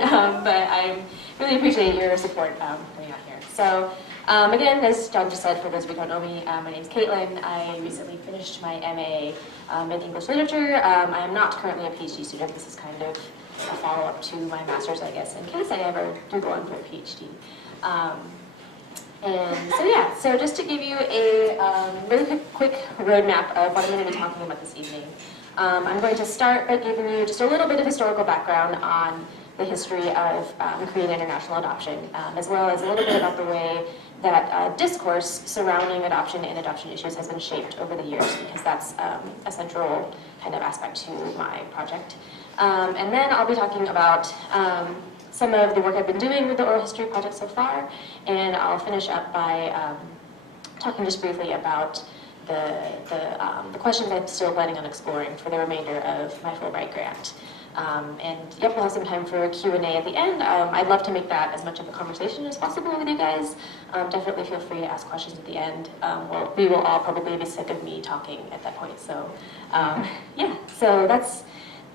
but I really appreciate your support coming out here. So again, as John just said, for those of you who don't know me, my name is Katelyn. I recently finished my MA in English Literature. I am not currently a PhD student. This is kind of a follow-up to my master's, I guess, in case I ever do go on for a PhD. And so yeah, so just to give you a really quick roadmap of what I'm going to be talking about this evening. I'm going to start by giving you just a little bit of historical background on the history of Korean international adoption, as well as a little bit about the way that discourse surrounding adoption and adoption issues has been shaped over the years, because that's a central kind of aspect to my project. And then I'll be talking about some of the work I've been doing with the oral history project so far, and I'll finish up by talking just briefly about the questions I'm still planning on exploring for the remainder of my Fulbright grant. And yep, we'll have some time for Q&A at the end. I'd love to make that as much of a conversation as possible with you guys. Definitely feel free to ask questions at the end. We will all probably be sick of me talking at that point. So yeah, so that's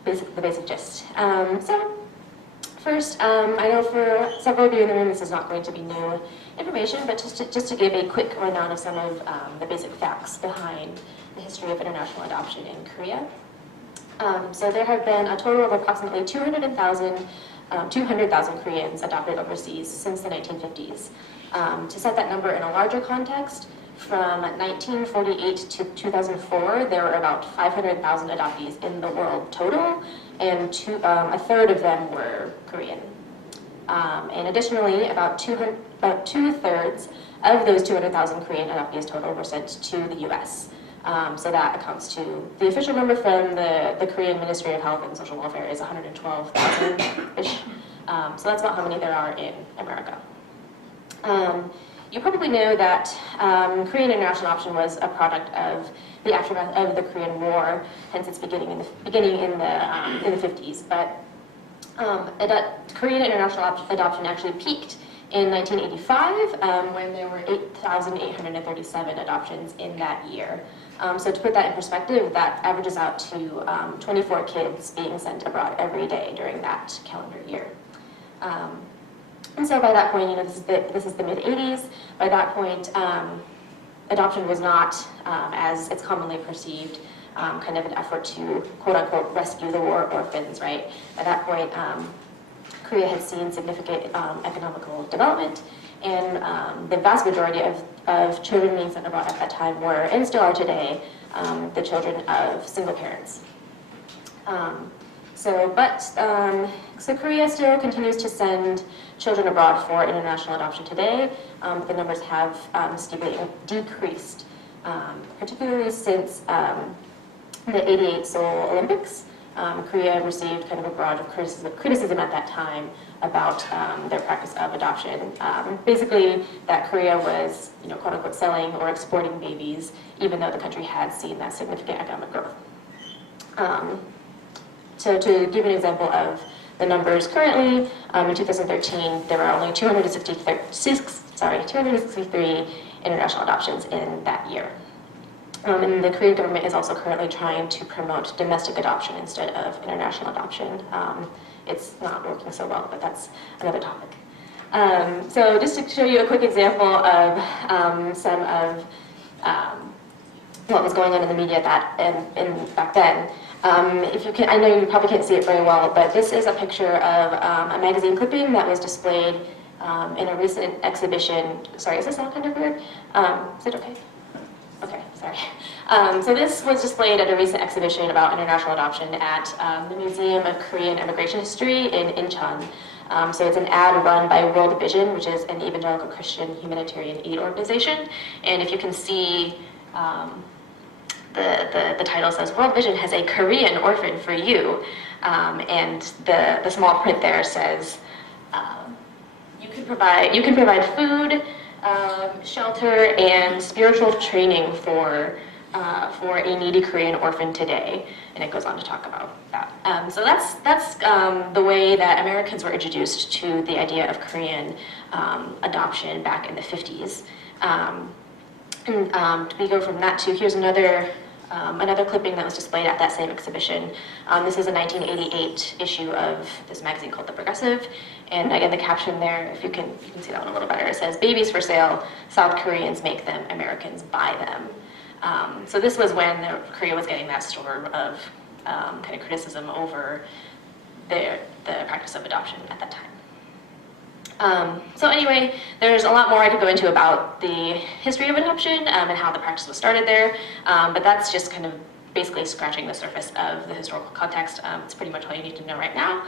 the basic gist. So first, I know for several of you in the room this is not going to be new information, but just to give a quick rundown of some of the basic facts behind the history of international adoption in Korea. So there have been a total of approximately 200,000 Koreans adopted overseas since the 1950s. To set that number in a larger context, from 1948 to 2004, there were about 500,000 adoptees in the world total, and a third of them were Korean. And additionally, about two-thirds of those 200,000 Korean adoptees total were sent to the US. So that accounts to, the official number from the Korean Ministry of Health and Social Welfare is 112,000-ish. So that's about how many there are in America. You probably know that Korean international adoption was a product of the aftermath of the Korean War, hence its beginning in the 50s. But Korean international adoption actually peaked in 1985, when there were 8,837 adoptions in that year. So to put that in perspective, that averages out to 24 kids being sent abroad every day during that calendar year. And so by that point, you know, this is the mid-'80s. By that point, adoption was not, as it's commonly perceived, kind of an effort to quote-unquote rescue the war orphans, right? At that point, Korea had seen significant economical development, and the vast majority of children being sent abroad at that time were, and still are today, the children of single parents. So Korea still continues to send children abroad for international adoption today. The numbers have steeply decreased, particularly since the '88 Seoul Olympics. Korea received kind of a broad criticism at that time about their practice of adoption. Basically, that Korea was, you know, quote unquote selling or exporting babies, even though the country had seen that significant economic growth. So to give an example of the numbers currently, in 2013, there were only 263 international adoptions in that year. And the Korean government is also currently trying to promote domestic adoption instead of international adoption. It's not working so well, but that's another topic. So just to show you a quick example of some of what was going on in the media back then. If you can, I know you probably can't see it very well, but this is a picture of a magazine clipping that was displayed in a recent exhibition. Sorry, does this sound kind of weird? Is it okay? Okay, sorry. So this was displayed at a recent exhibition about international adoption at the Museum of Korean Immigration History in Incheon. So it's an ad run by World Vision, which is an evangelical Christian humanitarian aid organization. And if you can see, the title says, World Vision has a Korean orphan for you. And the small print there says, you can provide food, shelter, and spiritual training for a needy Korean orphan today, and it goes on to talk about that. So that's the way that Americans were introduced to the idea of Korean adoption back in the 50s. And we go from that to, here's another another clipping that was displayed at that same exhibition. This is a 1988 issue of this magazine called The Progressive. And again, the caption there, if you can see that one a little better, it says, "Babies for sale, South Koreans make them, Americans buy them." So this was when Korea was getting that storm of kind of criticism over the practice of adoption at that time. So anyway, there's a lot more I could go into about the history of adoption and how the practice was started there, but that's just kind of basically scratching the surface of the historical context. It's pretty much all you need to know right now.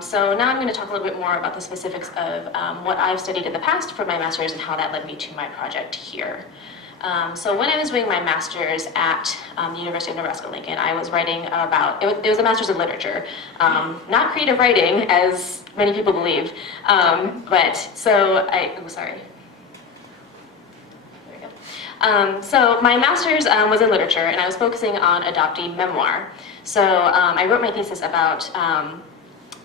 So now I'm going to talk a little bit more about the specifics of what I've studied in the past for my master's and how that led me to my project here. So when I was doing my master's at the University of Nebraska-Lincoln, I was writing about, it was a master's in literature, not creative writing, as many people believe, sorry. There we go. So my master's was in literature, and I was focusing on adoptee memoir. So I wrote my thesis about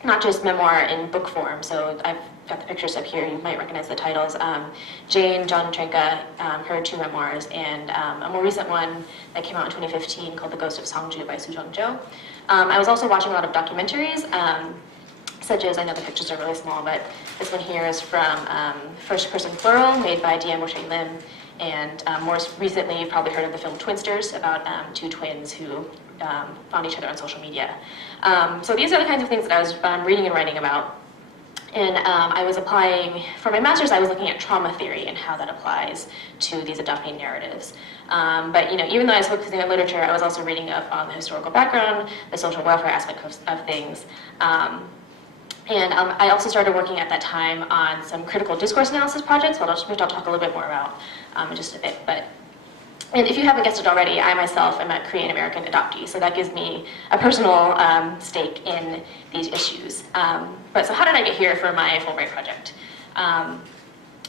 not just memoir in book form, so I've got the pictures up here, you might recognize the titles. Jane John Trenka, her 2 memoirs, and a more recent one that came out in 2015 called The Ghost of Songju by Soo-jung-jo. I was also watching a lot of documentaries, such as, I know the pictures are really small, but this one here is from First Person Plural, made by Dia Moshe Lim, and more recently you've probably heard of the film Twinsters, about 2 twins who found each other on social media. So these are the kinds of things that I was reading and writing about. And I was applying, for my master's, I was looking at trauma theory and how that applies to these adopting narratives. But even though I was focusing on literature, I was also reading up on the historical background, the social welfare aspect of things. And I also started working at that time on some critical discourse analysis projects, which I'll talk a little bit more about in just a bit. And if you haven't guessed it already, I myself am a Korean American adoptee, so that gives me a personal stake in these issues. So how did I get here for my Fulbright project?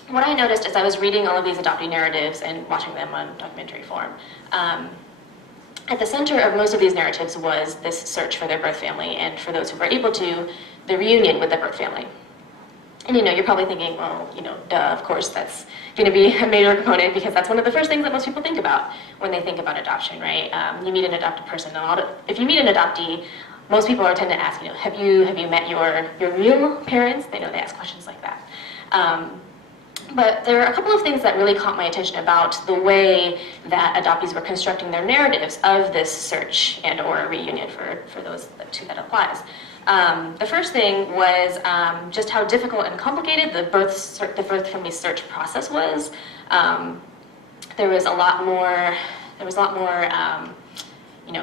What I noticed as I was reading all of these adoptee narratives and watching them on documentary form, at the center of most of these narratives was this search for their birth family, and for those who were able to, the reunion with their birth family. And you're probably thinking, well, duh, of course that's going to be a major component, because that's one of the first things that most people think about when they think about adoption, right? You meet an adopted person, and if you meet an adoptee, most people tend to ask, have you met your real parents? They ask questions like that. But there are a couple of things that really caught my attention about the way that adoptees were constructing their narratives of this search and or reunion for those two that applies. The first thing was just how difficult and complicated the birth family search process was. There was a lot more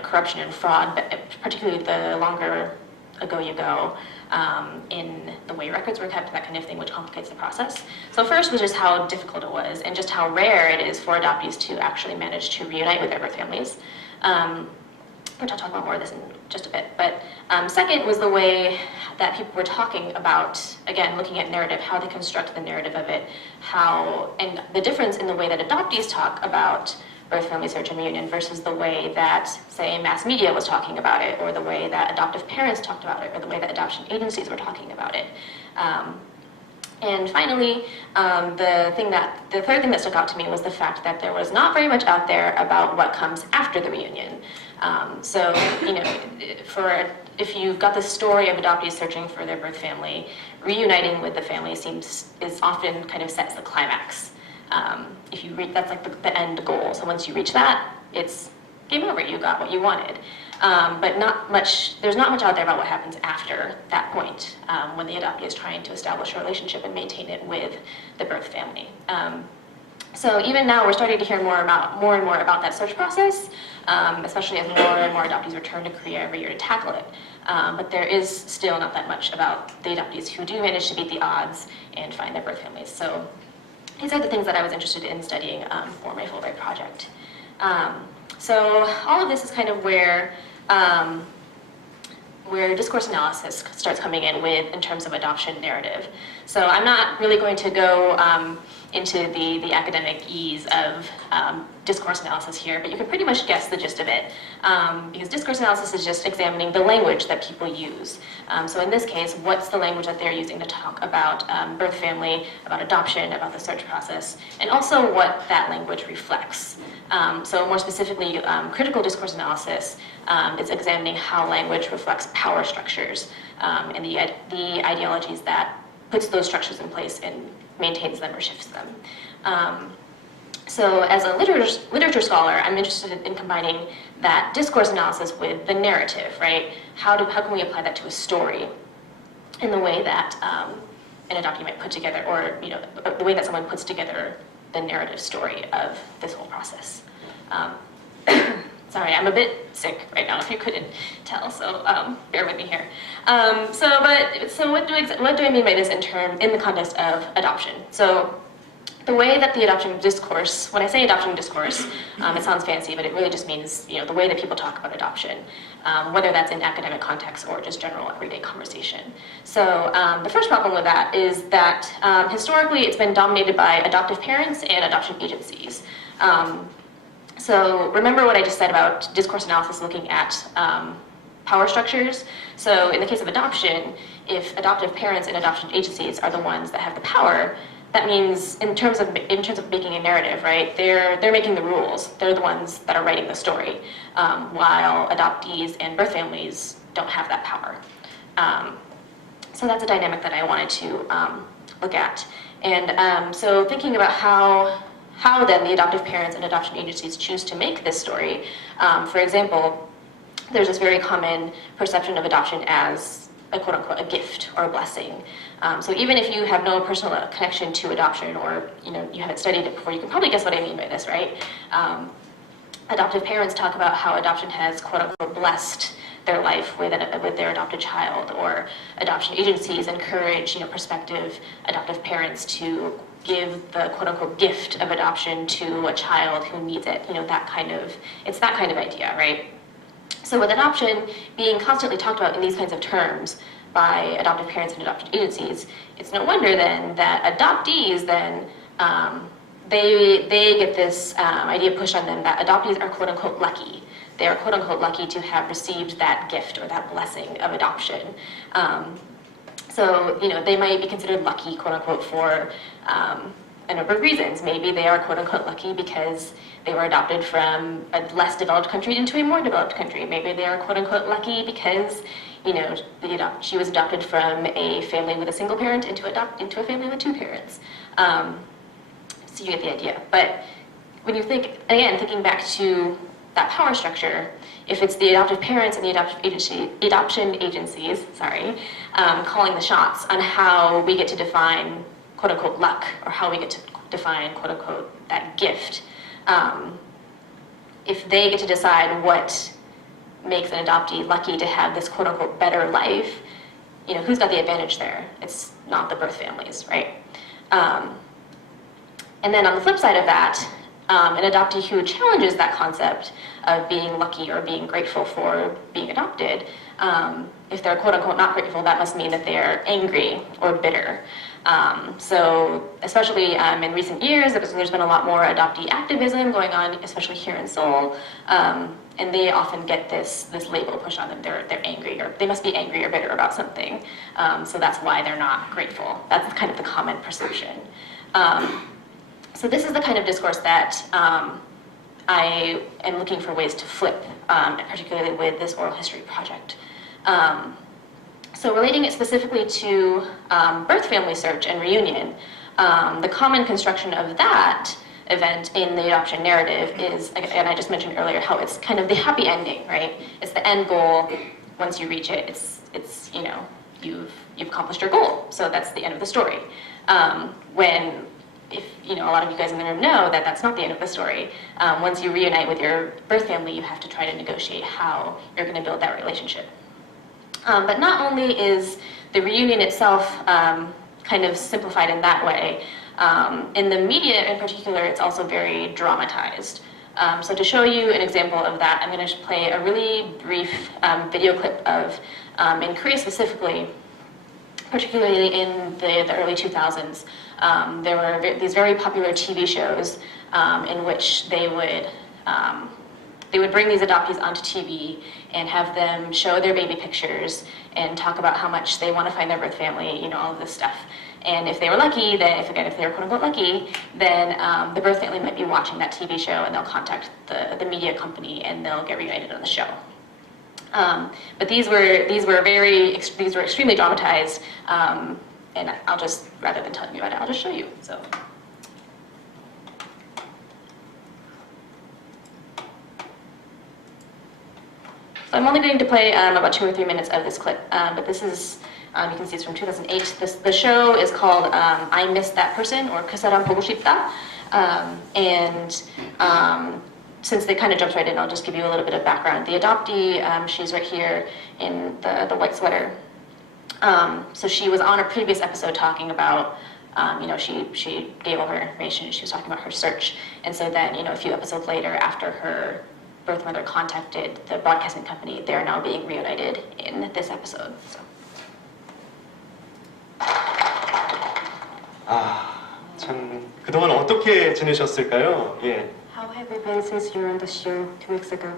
corruption and fraud, but particularly the longer ago you go, in the way records were kept, that kind of thing, which complicates the process. So first was just how difficult it was, and just how rare it is for adoptees to actually manage to reunite with their birth families. Which I'll talk about more of this in just a bit. But second was the way that people were talking about, again, looking at narrative, how they construct the narrative of it, and the difference in the way that adoptees talk about birth family search and reunion versus the way that, say, mass media was talking about it, or the way that adoptive parents talked about it, or the way that adoption agencies were talking about it. And finally, the third thing that stuck out to me was the fact that there was not very much out there about what comes after the reunion. So, if you've got the story of adoptees searching for their birth family, reuniting with the family is often kind of sets the climax. If you reach, that's like the end goal. So once you reach that, it's game over. You got what you wanted. But there's not much out there about what happens after that point, when the adoptee is trying to establish a relationship and maintain it with the birth family. So even now, we're starting to hear more and more about that search process, especially as more and more adoptees return to Korea every year to tackle it. But there is still not that much about the adoptees who do manage to beat the odds and find their birth families. So these are the things that I was interested in studying for my Fulbright project. So all of this is kind of where discourse analysis starts coming in terms of adoption narrative. So I'm not really going to go into the academic ease of discourse analysis here, but you can pretty much guess the gist of it, because discourse analysis is just examining the language that people use. So in this case, what's the language that they're using to talk about birth family, about adoption, about the search process, and also what that language reflects. So more specifically, critical discourse analysis is examining how language reflects power structures and the ideologies that puts those structures in place and maintains them or shifts them. So as a literature scholar, I'm interested in combining that discourse analysis with the narrative, right? How can we apply that to a story in the way that an adoptee might put together, or the way that someone puts together the narrative story of this whole process. Sorry, I'm a bit sick right now, if you couldn't tell, so bear with me here. So what do I mean by this in the context of adoption? So the way that the adoption discourse, when I say adoption discourse, it sounds fancy, but it really just means the way that people talk about adoption, whether that's in academic context or just general everyday conversation. So the first problem with that is that historically it's been dominated by adoptive parents and adoption agencies. So remember what I just said about discourse analysis looking at power structures. So in the case of adoption, if adoptive parents and adoption agencies are the ones that have the power, that means in terms of making a narrative, right? They're making the rules. They're the ones that are writing the story, while adoptees and birth families don't have that power. So that's a dynamic that I wanted to look at. And so thinking about how then the adoptive parents and adoption agencies choose to make this story. For example, there's this very common perception of adoption as a quote-unquote a gift or a blessing. So even if you have no personal connection to adoption, or you haven't studied it before, you can probably guess what I mean by this, right? Adoptive parents talk about how adoption has quote-unquote blessed their life with their adopted child, or adoption agencies encourage prospective adoptive parents to give the quote-unquote gift of adoption to a child who needs it. It's that kind of idea, right? So with adoption being constantly talked about in these kinds of terms by adoptive parents and adoption agencies, it's no wonder then that adoptees then they get this idea pushed on them that adoptees are quote-unquote lucky. They are quote-unquote lucky to have received that gift or that blessing of adoption. So they might be considered lucky, quote-unquote, for a number of reasons. Maybe they are quote-unquote lucky because they were adopted from a less developed country into a more developed country. Maybe they are quote-unquote lucky because she was adopted from a family with a single parent into a family with two parents. So you get the idea. But when you think, again, thinking back to that power structure, if it's the adoptive parents and the adoption agencies, calling the shots on how we get to define quote-unquote luck, or how we get to define quote-unquote that gift, if they get to decide what makes an adoptee lucky to have this quote-unquote better life, who's got the advantage there? It's not the birth families, right? And then on the flip side of that, an adoptee who challenges that concept of being lucky or being grateful for being adopted, if they're quote-unquote not grateful, that must mean that they're angry or bitter. So especially in recent years, there's been a lot more adoptee activism going on, especially here in Seoul, and they often get this label pushed on them. They're angry, or they must be angry or bitter about something. So that's why they're not grateful. That's kind of the common perception. So this is the kind of discourse that I am looking for ways to flip, particularly with this oral history project. So relating it specifically to birth family search and reunion, the common construction of that event in the adoption narrative is, and I just mentioned earlier, how it's kind of the happy ending, right? It's the end goal. Once you reach it, it's you've accomplished your goal. So that's the end of the story. If a lot of you guys in the room know that that's not the end of the story. Once you reunite with your birth family, you have to try to negotiate how you're going to build that relationship. But not only is the reunion itself kind of simplified in that way, in the media in particular, it's also very dramatized. So to show you an example of that, I'm going to play a really brief video clip of, in Korea specifically, particularly in the early 2000s, there were these very popular TV shows in which they would bring these adoptees onto TV and have them show their baby pictures and talk about how much they want to find their birth family, you know, all of this stuff. And if they were lucky, then if they were quote-unquote lucky, then the birth family might be watching that TV show and they'll contact the media company and they'll get reunited on the show. But these were extremely dramatized, and I'll just, rather than telling you about it, I'll just show you. So I'm only going to play about 2 or 3 minutes of this clip, but this is, you can see it's from 2008. The show is called I Miss That Person, or 그 사람 보고 싶다. Since they kind of jumped right in, I'll just give you a little bit of background. The adoptee, she's right here in the white sweater. So she was on a previous episode talking about, you know, she gave all her information. She was talking about her search. And so then, you know, a few episodes later, after her birth mother contacted the broadcasting company, they're now being reunited in this episode. So. 참 그동안 어떻게 지내셨을까요? 예. How have you been since you were on the show 2 weeks ago?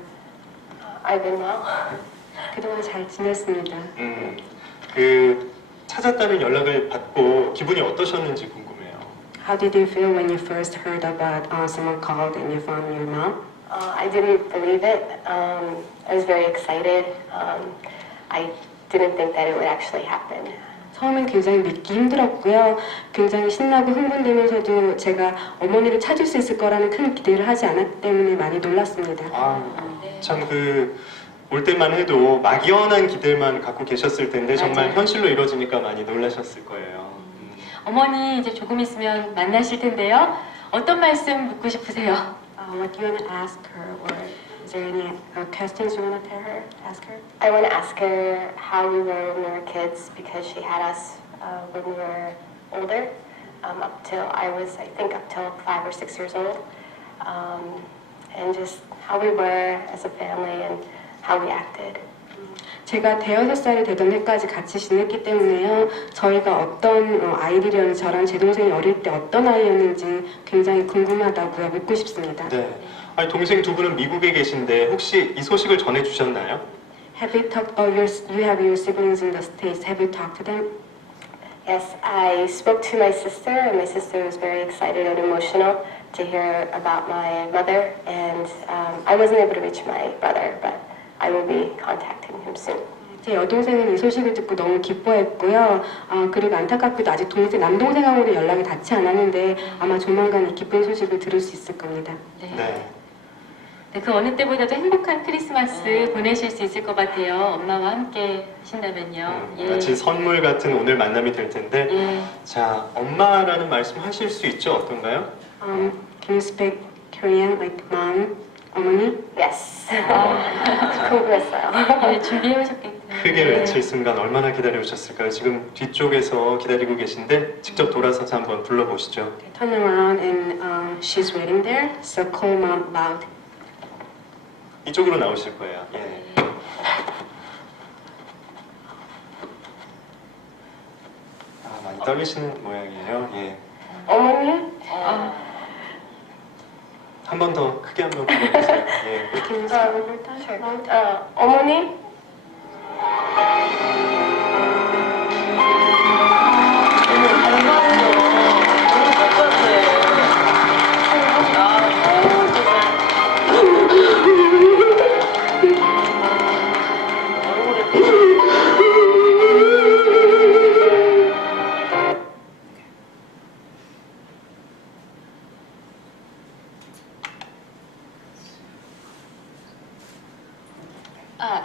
I've been well. 그동안 잘 지냈습니다. 그 찾았다는 연락을 받고 기분이 어떠셨는지 궁금해요. How did you feel when you first heard about someone called and you found your mom? I didn't believe it. I was very excited. I didn't think that it would actually happen. 처음엔 굉장히 믿기 힘들었고요. 굉장히 신나고 흥분되면서도 제가 어머니를 찾을 수 있을 거라는 큰 기대를 하지 않았기 때문에 많이 놀랐습니다. 참 올 때만 해도 막연한 기대만 갖고 계셨을 텐데 정말 맞아요. 현실로 이루어지니까 많이 놀라셨을 거예요. 어머니 이제 조금 있으면 만나실 텐데요. 어떤 말씀 묻고 싶으세요? What do you want to ask her, or is there any questions you want to tell her? Ask her. I want to ask her how we were when we were kids, because she had us when we were older, up till I think up till 5 or 6 years old, and just how we were as a family and how we acted. 제가 대여섯 살이 되던 해까지 같이 지냈기 때문에요. 저희가 어떤 아이들이었는지, 저랑 제 동생이 어릴 때 어떤 아이였는지 굉장히 궁금하다고요. 묻고 싶습니다. 네. 아니 동생 두 분은 미국에 계신데 혹시 이 소식을 전해 주셨나요? Have you talked? You have your siblings in the States. Have you talked to them? Yes, I spoke to my sister, and my sister was very excited and emotional to hear about my mother, and I wasn't able to reach my brother, but I will be contacting him soon. 제 여동생은 이 소식을 듣고 너무 기뻐했고요. 그리고 안타깝게도 아직 남동생하고는 연락이 닿지 않았는데 아마 조만간 이 기쁜 소식을 들을 수 있을 겁니다. 네. 네, 그 어느 때보다도 행복한 크리스마스 보내실 수 있을 것 같아요. 엄마와 함께 하신다면요. 예. 마치 선물 같은 오늘 만남이 될 텐데 예. 자, 엄마라는 말씀 하실 수 있죠? 어떤가요? Can you speak Korean like mom, 어머니? Yes. 궁금했어요. 네, 준비해 오셨겠죠. 크게 외칠 순간 얼마나 기다려 오셨을까요? 지금 뒤쪽에서 기다리고 계신데 직접 돌아서서 한번 불러보시죠. Turn around and she's waiting there. So call mom loud. 이쪽으로 나오실 거예요. 예. 많이 떨리시는 모양이에요. 예. 어머니? 한 번 더 크게 한번 불러주세요. 예. Can you say one more time? Sure. 어머니?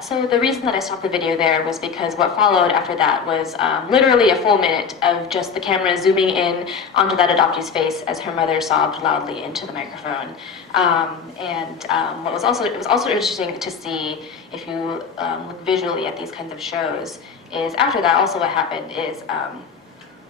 So the reason that I stopped the video there was because what followed after that was literally a full minute of just the camera zooming in onto that adoptee's face as her mother sobbed loudly into the microphone. It was also interesting to see, if you look visually at these kinds of shows, is after that also what happened is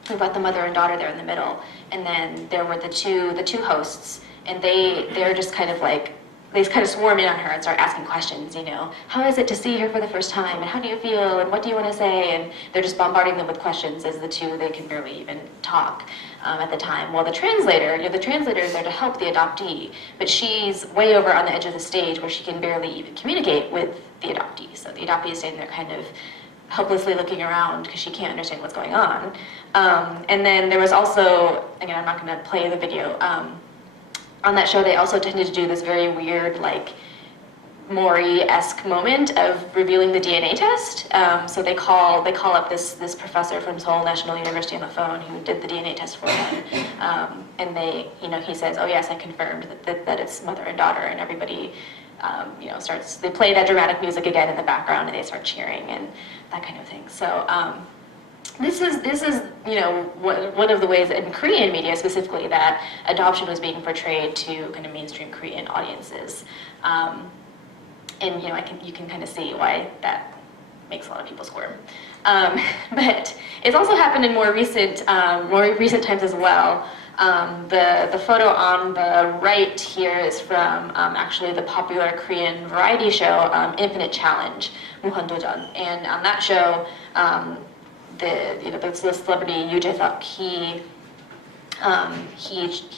we've got the mother and daughter there in the middle, and then there were the two hosts, and they're just kind of like they kind of swarm in on her and start asking questions, you know, how is it to see her for the first time, and how do you feel, and what do you want to say, and they're just bombarding them with questions as the two, they can barely even talk at the time. Well, the translator, you know, the translator is there to help the adoptee, but she's way over on the edge of the stage where she can barely even communicate with the adoptee. So the adoptee is standing there kind of helplessly looking around because she can't understand what's going on. And then there was also, again, I'm not going to play the video, on that show, they also tended to do this very weird, like, Maury-esque moment of revealing the DNA test. So they call up this professor from Seoul National University on the phone who did the DNA test for them, and they, you know, he says, "Oh yes, I confirmed that it's mother and daughter," and everybody, you know, they play that dramatic music again in the background, and they start cheering and that kind of thing. So. This is you know one of the ways in Korean media specifically that adoption was being portrayed to kind of mainstream Korean audiences, and you know you can kind of see why that makes a lot of people squirm. But it's also happened in more recent times as well. The photo on the right here is from actually the popular Korean variety show Infinite Challenge, 무한도전, and on that show. The celebrity Yoo Jae-suk, he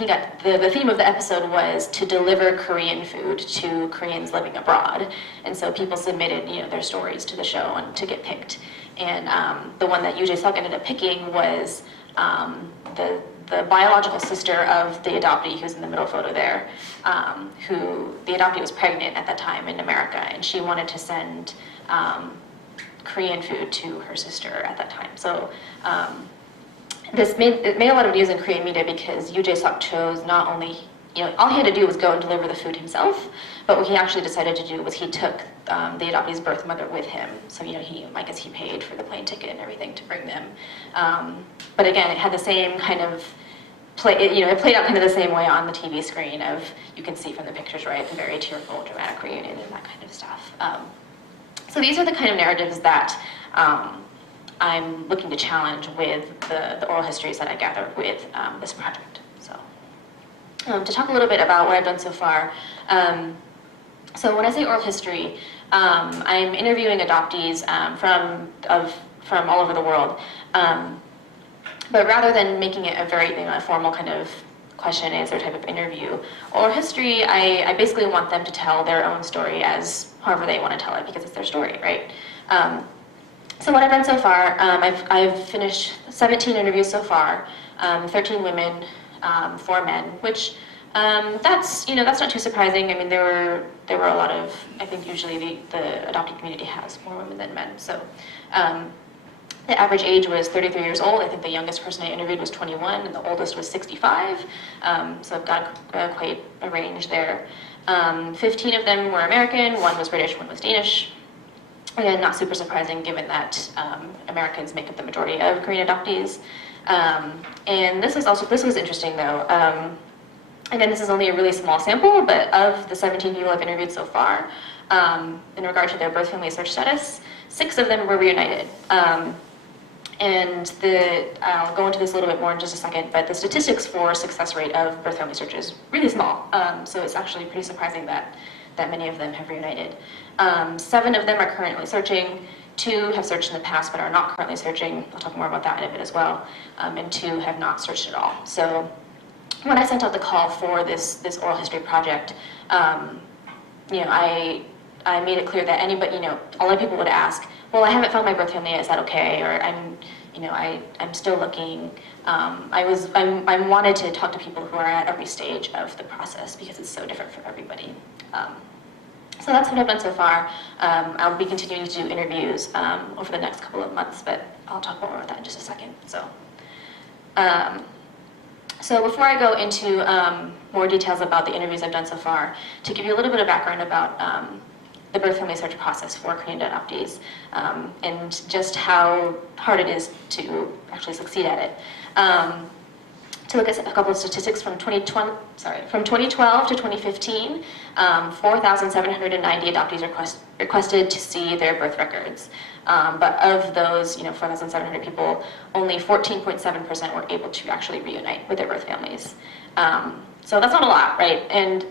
got the theme of the episode was to deliver Korean food to Koreans living abroad, and so people submitted their stories to the show and to get picked, and the one that Yoo Jae-suk ended up picking was the biological sister of the adoptee who's in the middle photo there, who the adoptee was pregnant at that time in America, and she wanted to send Korean food to her sister at that time. So it made a lot of news in Korean media because Yoo Jae-suk chose not only, all he had to do was go and deliver the food himself, but what he actually decided to do was he took the adoptee's birth mother with him. So, I guess he paid for the plane ticket and everything to bring them. But again, it had the same kind of it played out kind of the same way on the TV screen of, you can see from the pictures, right, the very tearful, dramatic reunion and that kind of stuff. So these are the kind of narratives that I'm looking to challenge with the oral histories that I gathered with this project. So to talk a little bit about what I've done so far. So when I say oral history, I'm interviewing adoptees from all over the world. But rather than making it a very a formal kind of question and answer type of interview, oral history, I basically want them to tell their own story as however they want to tell it, because it's their story, right? So what I've done so far, I've finished 17 interviews so far, 13 women, 4 men, which that's not too surprising. I mean, there were a lot of, I think usually the adopted community has more women than men. So the average age was 33 years old. I think the youngest person I interviewed was 21, and the oldest was 65. So I've got quite a range there. 15 of them were American, 1 was British, 1 was Danish. Again, not super surprising given that Americans make up the majority of Korean adoptees. And this was interesting though. Again, this is only a really small sample, but of the 17 people I've interviewed so far, in regard to their birth family search status, 6 of them were reunited. And I'll go into this a little bit more in just a second, but the statistics for success rate of birth family search is really small. So it's actually pretty surprising that many of them have reunited. 7 of them are currently searching, 2 have searched in the past but are not currently searching. I'll talk more about that in a bit as well. And 2 have not searched at all. So when I sent out the call for this oral history project, I made it clear that anybody, a lot of people would ask, well, I haven't found my birth family yet, is that okay? Or I'm still looking. I wanted to talk to people who are at every stage of the process because it's so different for everybody. So that's what I've done so far. I'll be continuing to do interviews over the next couple of months, but I'll talk more about that in just a second. So before I go into more details about the interviews I've done so far, to give you a little bit of background about the birth family search process for Korean adoptees, and just how hard it is to actually succeed at it. to look at a couple of statistics from 2012 to 2015, 4,790 adoptees requested to see their birth records. But of those, 4,700 people, only 14.7% were able to actually reunite with their birth families. So that's not a lot, right? And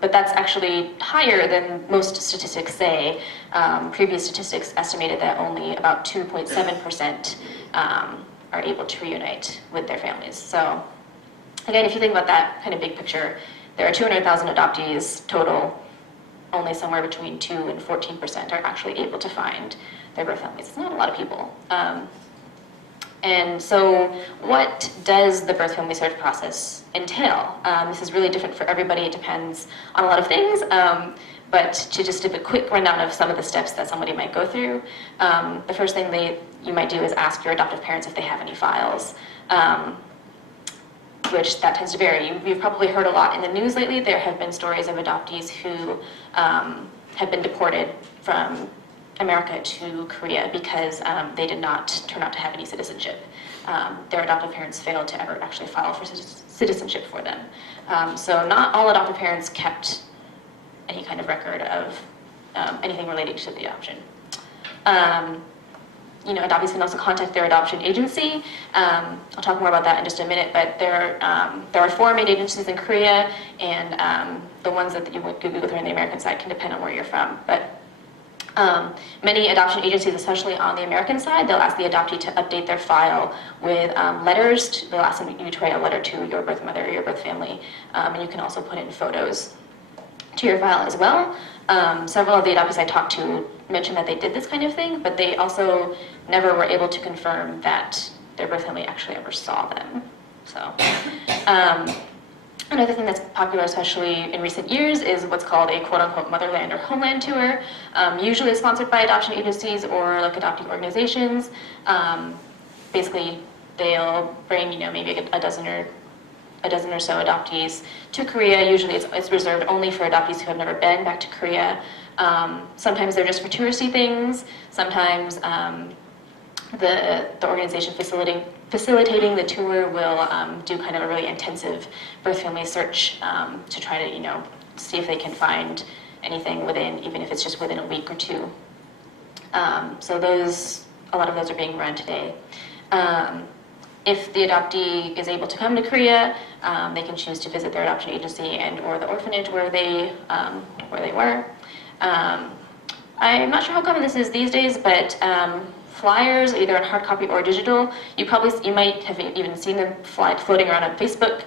but that's actually higher than most statistics say. Previous statistics estimated that only about 2.7% are able to reunite with their families. So again, if you think about that kind of big picture, there are 200,000 adoptees total. Only somewhere between 2 and 14% are actually able to find their birth families. It's not a lot of people. And so what does the birth family search process entail? This is really different for everybody. It depends on a lot of things. But to just give a quick rundown of some of the steps that somebody might go through, the first thing you might do is ask your adoptive parents if they have any files, which that tends to vary. You've probably heard a lot in the news lately. There have been stories of adoptees who have been deported from America to Korea because they did not turn out to have any citizenship. Their adoptive parents failed to ever actually file for citizenship for them. So not all adoptive parents kept any kind of record of anything relating to the adoption. Adoptees can also contact their adoption agency. I'll talk more about that in just a minute, but there are 4 main agencies in Korea, and the ones that you would Google through on the American side can depend on where you're from. But many adoption agencies, especially on the American side, they'll ask the adoptee to update their file with letters. They'll ask you to write a letter to your birth mother or your birth family, and you can also put in photos to your file as well. Several of the adoptees I talked to mentioned that they did this kind of thing, but they also never were able to confirm that their birth family actually ever saw them. So another thing that's popular, especially in recent years, is what's called a quote-unquote motherland or homeland tour, usually sponsored by adoption agencies or like adopting organizations. Basically, they'll bring maybe a dozen or so adoptees to Korea. Usually it's reserved only for adoptees who have never been back to Korea. Sometimes they're just for touristy things. Sometimes the organization facilitating the tour will do kind of a really intensive birth family search to try to see if they can find anything even if it's just within a week or 2. So a lot of those are being run today. If the adoptee is able to come to Korea, they can choose to visit their adoption agency or the orphanage where they were. I'm not sure how common this is these days, but flyers, either in hard copy or digital, you might have even seen them floating around on Facebook.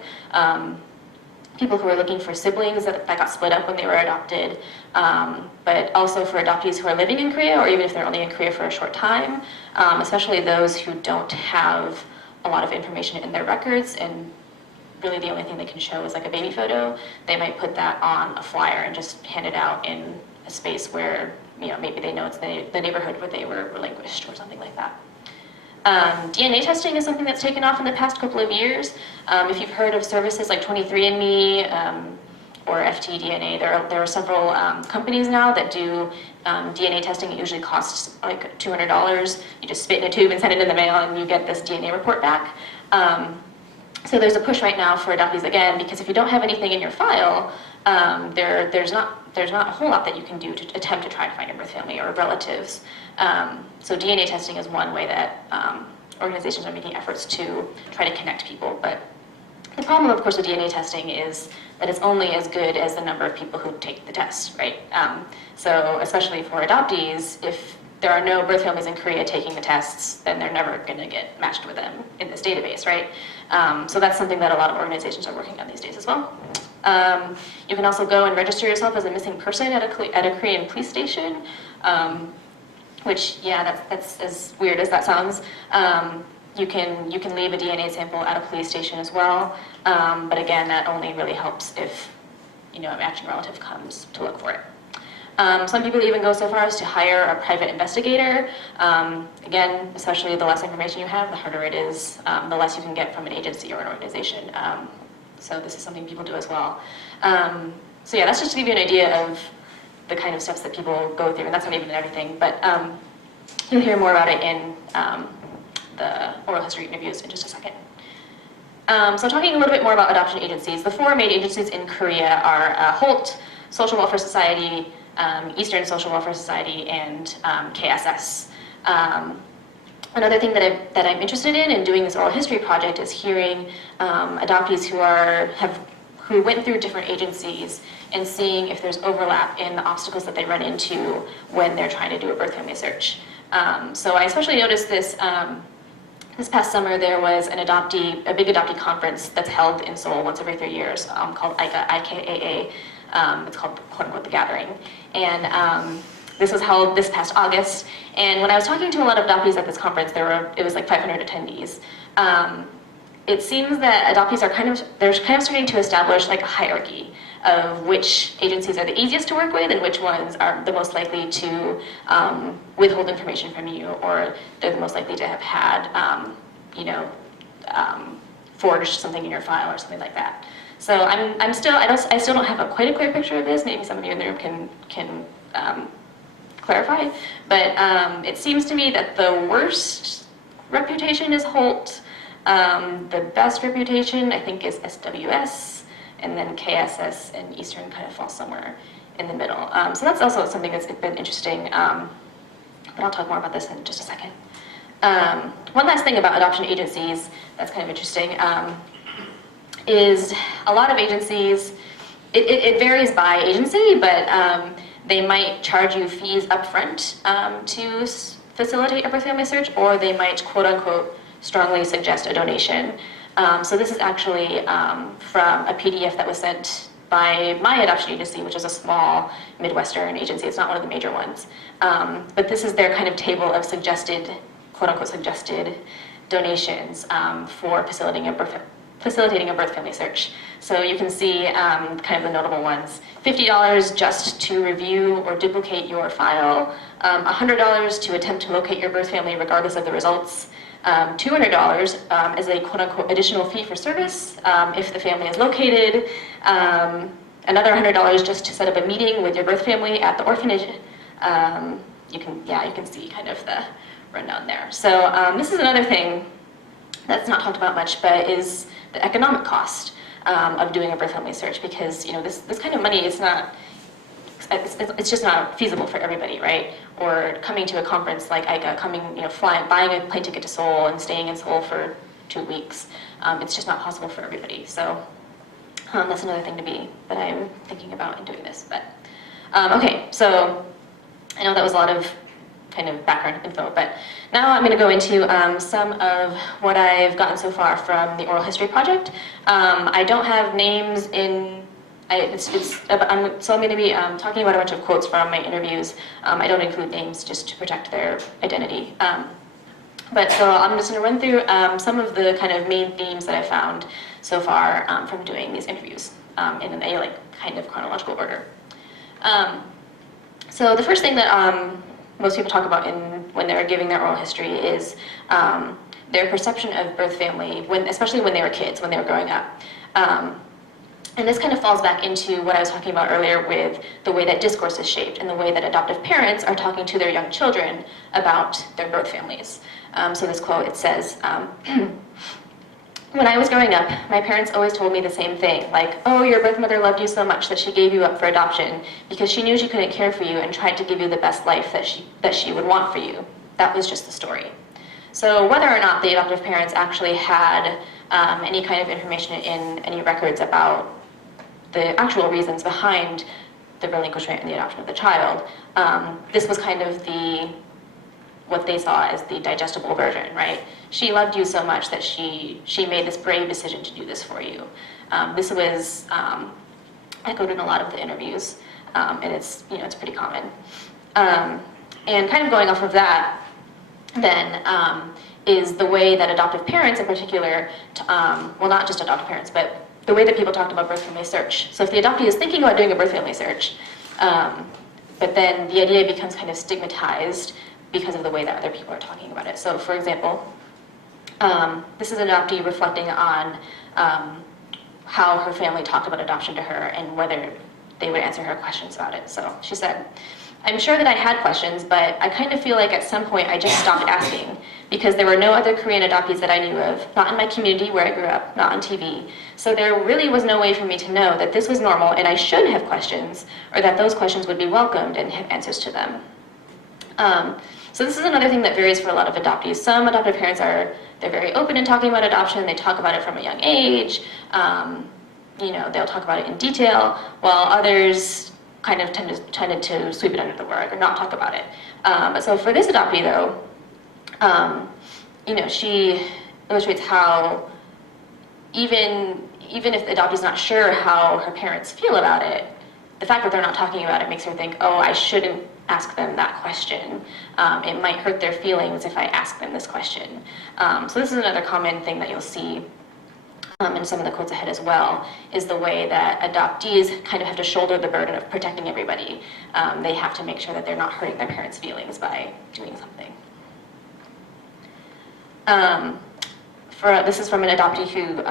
People who are looking for siblings that got split up when they were adopted, but also for adoptees who are living in Korea, or even if they're only in Korea for a short time, especially those who don't have a lot of information in their records, and really the only thing they can show is like a baby photo. They might put that on a flyer and just hand it out in a space where maybe they know it's the neighborhood where they were relinquished or something like that. DNA testing is something that's taken off in the past couple of years. If you've heard of services like 23andMe or FTDNA, there are several companies now that do DNA testing. It usually costs like $200. You just spit in a tube and send it in the mail and you get this DNA report back. So there's a push right now for adoptees again, because if you don't have anything in your file, there's not a whole lot that you can do to attempt to try to find your birth family or relatives. So DNA testing is one way that organizations are making efforts to try to connect people. But the problem, of course, with DNA testing is that it's only as good as the number of people who take the test, right? So especially for adoptees, if there are no birth families in Korea taking the tests, then they're never going to get matched with them in this database, right? So that's something that a lot of organizations are working on these days as well. You can also go and register yourself as a missing person at a Korean police station, which, yeah, that's as weird as that sounds. You can leave a DNA sample at a police station as well, but again, that only really helps if a matching relative comes to look for it. Some people even go so far as to hire a private investigator. Again, especially the less information you have, the harder it is, the less you can get from an agency or an organization. So this is something people do as well. So yeah, that's just to give you an idea of the kind of steps that people go through, and that's not even everything, but you'll hear more about it in the oral history interviews in just a second. So talking a little bit more about adoption agencies, the four main agencies in Korea are Holt, Social Welfare Society, Eastern Social Welfare Society, and KSS. Another thing that I'm interested in doing this oral history project is hearing adoptees who went through different agencies and seeing if there's overlap in the obstacles that they run into when they're trying to do a birth family search. So I especially noticed this this past summer. There was a big adoptee conference that's held in Seoul once every 3 years called IKAA. It's called, quote unquote, The Gathering. And this was held this past August. And when I was talking to a lot of adoptees at this conference, it was like 500 attendees. It seems that adoptees they're kind of starting to establish like a hierarchy of which agencies are the easiest to work with and which ones are the most likely to withhold information from you, or they're the most likely to have had, forged something in your file or something like that. So I still don't have quite a clear picture of this. Maybe some of you in the room can clarify, but it seems to me that the worst reputation is Holt. The best reputation, I think, is SWS, and then KSS and Eastern kind of fall somewhere in the middle. So that's also something that's been interesting, but I'll talk more about this in just a second. One last thing about adoption agencies that's kind of interesting is a lot of agencies, it varies by agency, but they might charge you fees up front to facilitate a birth family search, or they might, quote unquote, strongly suggest a donation. So this is actually from a PDF that was sent by my adoption agency, which is a small Midwestern agency. It's not one of the major ones. But this is their kind of table of suggested, quote unquote, suggested donations for facilitating a birth family search. So you can see kind of the notable ones. $50 just to review or duplicate your file, $100 to attempt to locate your birth family regardless of the results, $200 as a quote-unquote additional fee for service if the family is located, another $100 just to set up a meeting with your birth family at the orphanage. You can see kind of the rundown there. So this is another thing that's not talked about much, but is the economic cost of doing a birth family search, because this kind of money is not. It's just not feasible for everybody, right? Or coming to a conference like ICA, buying a plane ticket to Seoul and staying in Seoul for 2 weeks. It's just not possible for everybody. So that's another thing that I'm thinking about in doing this. But okay, so I know that was a lot of kind of background info, but now I'm going to go into some of what I've gotten so far from the oral history project. I don't have names in. So I'm going to be talking about a bunch of quotes from my interviews. I don't include names just to protect their identity. But so I'm just going to run through some of the kind of main themes that I found so far from doing these interviews in a kind of chronological order. So the first thing that most people talk about when they're giving their oral history is their perception of birth family, especially when they were kids, when they were growing up. And this kind of falls back into what I was talking about earlier with the way that discourse is shaped and the way that adoptive parents are talking to their young children about their birth families. So this quote, it says, when I was growing up, my parents always told me the same thing, like, oh, your birth mother loved you so much that she gave you up for adoption because she knew she couldn't care for you and tried to give you the best life that she would want for you. That was just the story. So whether or not the adoptive parents actually had any kind of information in any records about the actual reasons behind the relinquishment and the adoption of the child, this was kind of what they saw as the digestible version, right? She loved you so much that she made this brave decision to do this for you. This was echoed in a lot of the interviews, and it's pretty common. And kind of going off of that, then is the way that adoptive parents in particular, well, not just adoptive parents, but the way that people talked about birth family search. So if the adoptee is thinking about doing a birth family search, but then the idea becomes kind of stigmatized because of the way that other people are talking about it. So for example, this is an adoptee reflecting on how her family talked about adoption to her and whether they would answer her questions about it. So she said, I'm sure that I had questions, but I kind of feel like at some point I just stopped asking because there were no other Korean adoptees that I knew of, not in my community where I grew up, not on TV. So there really was no way for me to know that this was normal and I should have questions, or that those questions would be welcomed and have answers to them. So this is another thing that varies for a lot of adoptees. Some adoptive parents they're very open in talking about adoption. They talk about it from a young age. They'll talk about it in detail, while others kind of tended to sweep it under the rug or not talk about it. So for this adoptee, though, she illustrates how even if the adoptee is not sure how her parents feel about it, the fact that they're not talking about it makes her think, oh, I shouldn't ask them that question. It might hurt their feelings if I ask them this question. So this is another common thing that you'll see in some of the quotes ahead as well, is the way that adoptees kind of have to shoulder the burden of protecting everybody. They have to make sure that they're not hurting their parents' feelings by doing something. This is from an adoptee who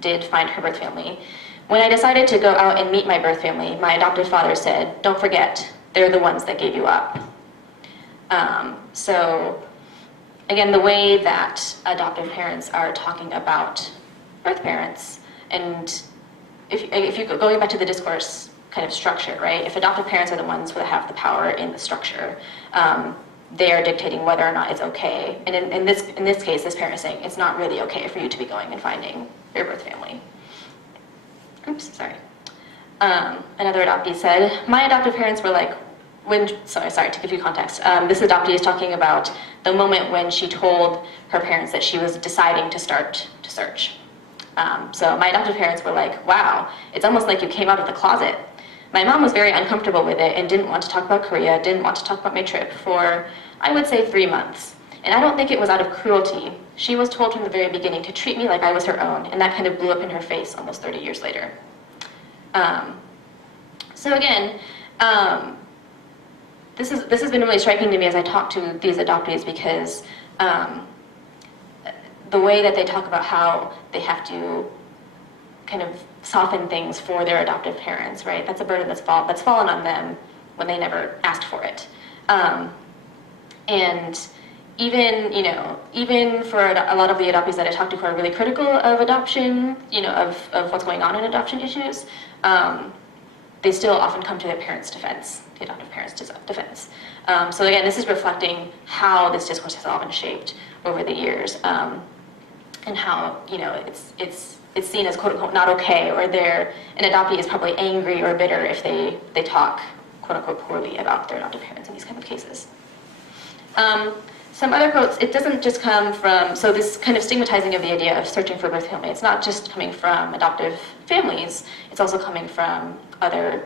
did find her birth family. When I decided to go out and meet my birth family, my adoptive father said, "Don't forget, they're the ones that gave you up." So again, the way that adoptive parents are talking about birth parents, and if you go going back to the discourse kind of structure, right? If adoptive parents are the ones who have the power in the structure, they are dictating whether or not it's okay. And in this case, this parent is saying it's not really okay for you to be going and finding your birth family. Oops, sorry. Another adoptee said, "My adoptive parents were like, sorry, to give you context. This adoptee is talking about the moment when she told her parents that she was deciding to start to search. So my adoptive parents were like, wow, it's almost like you came out of the closet. My mom was very uncomfortable with it and didn't want to talk about Korea, didn't want to talk about my trip for, I would say, 3 months. And I don't think it was out of cruelty. She was told from the very beginning to treat me like I was her own, and that kind of blew up in her face almost 30 years later." So again, this has been really striking to me as I talk to these adoptees, because the way that they talk about how they have to kind of soften things for their adoptive parents, right? That's a burden that's fallen on them when they never asked for it. And even for a lot of the adoptees that I talk to who are really critical of adoption, of what's going on in adoption issues, they still often come to their parents' defense, the adoptive parents' defense. So again, this is reflecting how this discourse has all been shaped over the years, and how it's seen as quote unquote not okay, or an adoptee is probably angry or bitter if they talk quote unquote poorly about their adoptive parents in these kind of cases. Some other quotes, it doesn't just come from, so this kind of stigmatizing of the idea of searching for birth family, it's not just coming from adoptive families, it's also coming from other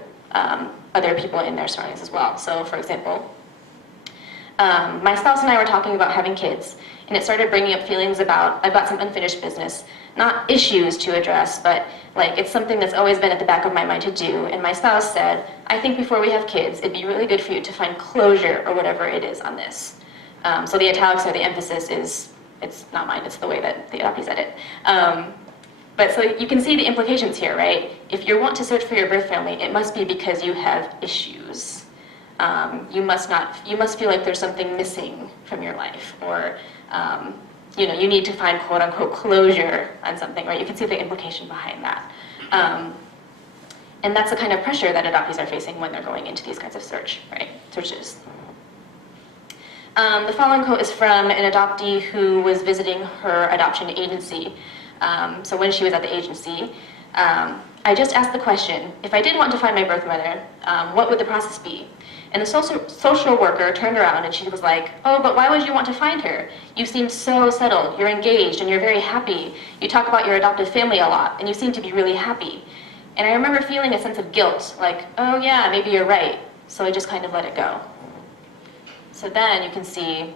people in their surroundings as well. So for example, my spouse and I were talking about having kids, and it started bringing up feelings about, I've got some unfinished business, not issues to address, but like it's something that's always been at the back of my mind to do. And my spouse said, "I think before we have kids, it'd be really good for you to find closure," or whatever it is on this. So the italics or the emphasis it's not mine, it's the way that the adoptee said it. But so you can see the implications here, right? If you want to search for your birth family, it must be because you have issues. You must feel like there's something missing from your life, or you need to find quote unquote closure on something, right? You can see the implication behind that. And that's the kind of pressure that adoptees are facing when they're going into these kinds of searches. The following quote is from an adoptee who was visiting her adoption agency. So when she was at the agency, I just asked the question, if I did want to find my birth mother, what would the process be? And the social worker turned around and she was like, "Oh, but why would you want to find her? You seem so settled, you're engaged, and you're very happy. You talk about your adoptive family a lot, and you seem to be really happy." And I remember feeling a sense of guilt, like, oh yeah, maybe you're right. So I just kind of let it go. So then you can see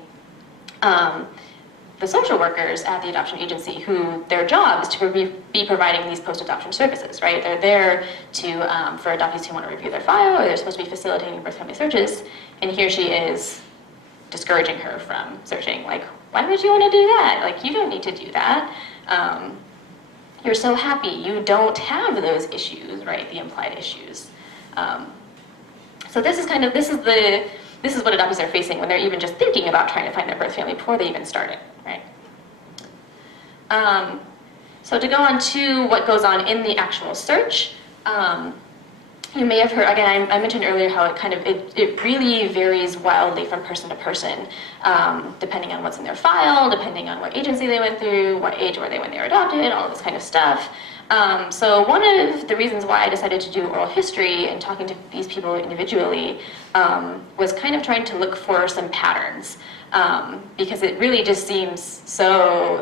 the social workers at the adoption agency, who their job is to be providing these post-adoption services, right? They're there for adoptees who want to review their file, or they're supposed to be facilitating birth family searches, and here she is discouraging her from searching. Like, why would you want to do that? Like, you don't need to do that. You're so happy. You don't have those issues, right? The implied issues. So So this is what adoptees are facing when they're even just thinking about trying to find their birth family before they even start it, right? So to go on to what goes on in the actual search, you may have heard, again, I mentioned earlier how it really varies wildly from person to person, depending on what's in their file, depending on what agency they went through, what age were they when they were adopted, all of this kind of stuff. So one of the reasons why I decided to do oral history and talking to these people individually was kind of trying to look for some patterns, because it really just seems so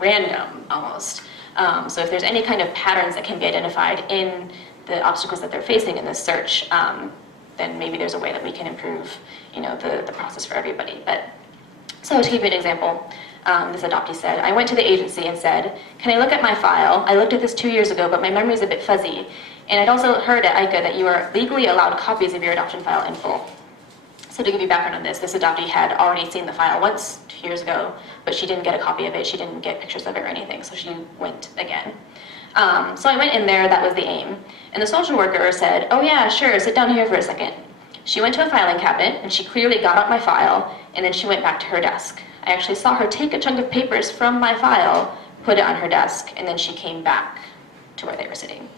random almost. So if there's any kind of patterns that can be identified in the obstacles that they're facing in this search, then maybe there's a way that we can improve, the process for everybody. But so to give you an example, this adoptee said, I went to the agency and said, can I look at my file? I looked at this 2 years ago, but my memory is a bit fuzzy. And I'd also heard at ICA that you are legally allowed copies of your adoption file in full. So to give you background on this adoptee had already seen the file once 2 years ago, but she didn't get a copy of it. She didn't get pictures of it or anything, so she went again. So I went in there, that was the aim. And the social worker said, oh yeah, sure, sit down here for a second. She went to a filing cabinet, and she clearly got out my file, and then she went back to her desk. I actually saw her take a chunk of papers from my file, put it on her desk, and then she came back to where they were sitting.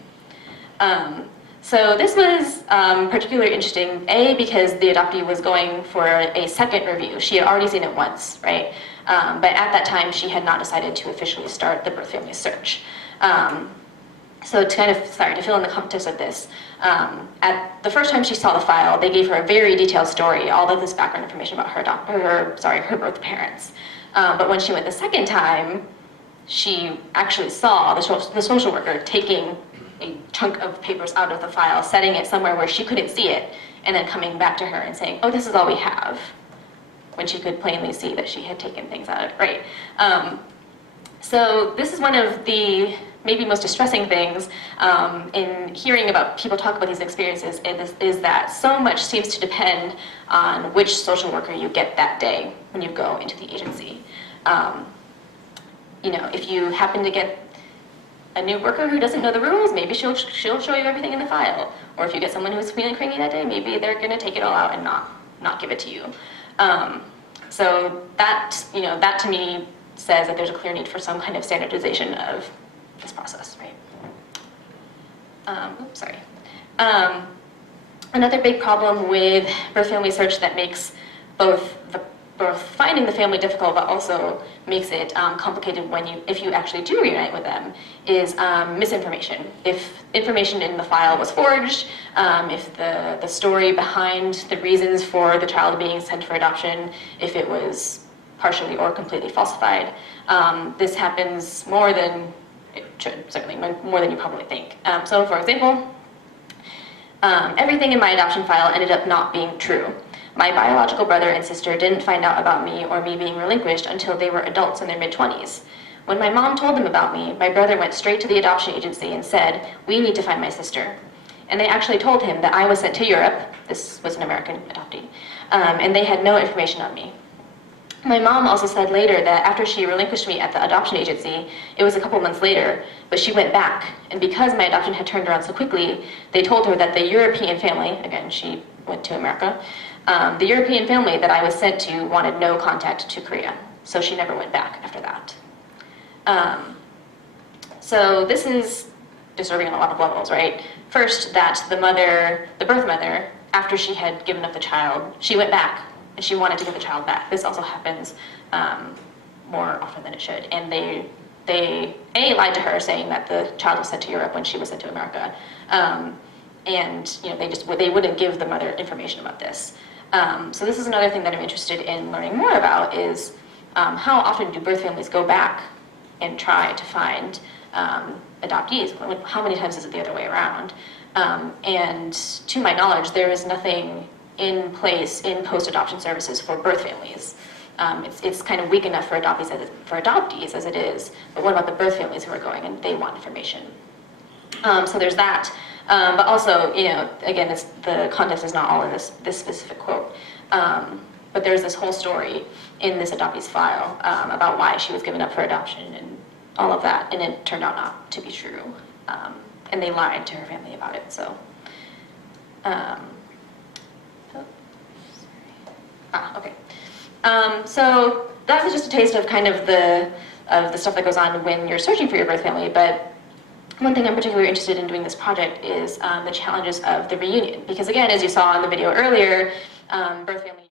So this was particularly interesting, A, because the adoptee was going for a second review. She had already seen it once, right? But at that time, she had not decided to officially start the birth family search. So to to fill in the context of this, at the first time she saw the file, they gave her a very detailed story, all of this background information about her birth parents. But when she went the second time, she actually saw the social worker taking a chunk of papers out of the file, setting it somewhere where she couldn't see it, and then coming back to her and saying, oh, this is all we have, when she could plainly see that she had taken things out of it, right? So this is one of the maybe most distressing things in hearing about people talk about these experiences is that so much seems to depend on which social worker you get that day when you go into the agency. If you happen to get a new worker who doesn't know the rules, maybe she'll show you everything in the file. Or if you get someone who's feeling cranky that day, maybe they're going to take it all out and not give it to you. So that to me says that there's a clear need for some kind of standardization of this process, right? Another big problem with birth family search that makes both finding the family difficult, but also makes it complicated if you actually do reunite with them, is misinformation. If information in the file was forged, if the story behind the reasons for the child being sent for adoption, if it was partially or completely falsified, this happens more than it should, certainly more than you probably think. So for example, everything in my adoption file ended up not being true. My biological brother and sister didn't find out about me or me being relinquished until they were adults in their mid-20s. When my mom told them about me, my brother went straight to the adoption agency and said, we need to find my sister. And they actually told him that I was sent to Europe, this was an American adoptee, and they had no information on me. My mom also said later that after she relinquished me at the adoption agency, it was a couple months later, but she went back. And because my adoption had turned around so quickly, they told her that the European family, again, she went to America, the European family that I was sent to wanted no contact to Korea. So she never went back after that. So this is disturbing on a lot of levels, right? First, that the birth mother, after she had given up the child, she went back and she wanted to get the child back. This also happens more often than it should. And they lied to her, saying that the child was sent to Europe when she was sent to America. And they wouldn't give the mother information about this. So this is another thing that I'm interested in learning more about is how often do birth families go back and try to find adoptees? How many times is it the other way around? And to my knowledge, there is nothing in place in post-adoption services for birth families. It's kind of weak enough for adoptees as it is, but what about the birth families who are going and they want information? So there's that. But also, again, the context is not all in this specific quote. But there's this whole story in this adoptee's file about why she was given up for adoption and all of that, and it turned out not to be true. And they lied to her family about it. So Okay. So that was just a taste of kind of the stuff that goes on when you're searching for your birth family. But one thing I'm particularly interested in doing this project is the challenges of the reunion. Because again, as you saw in the video earlier, birth family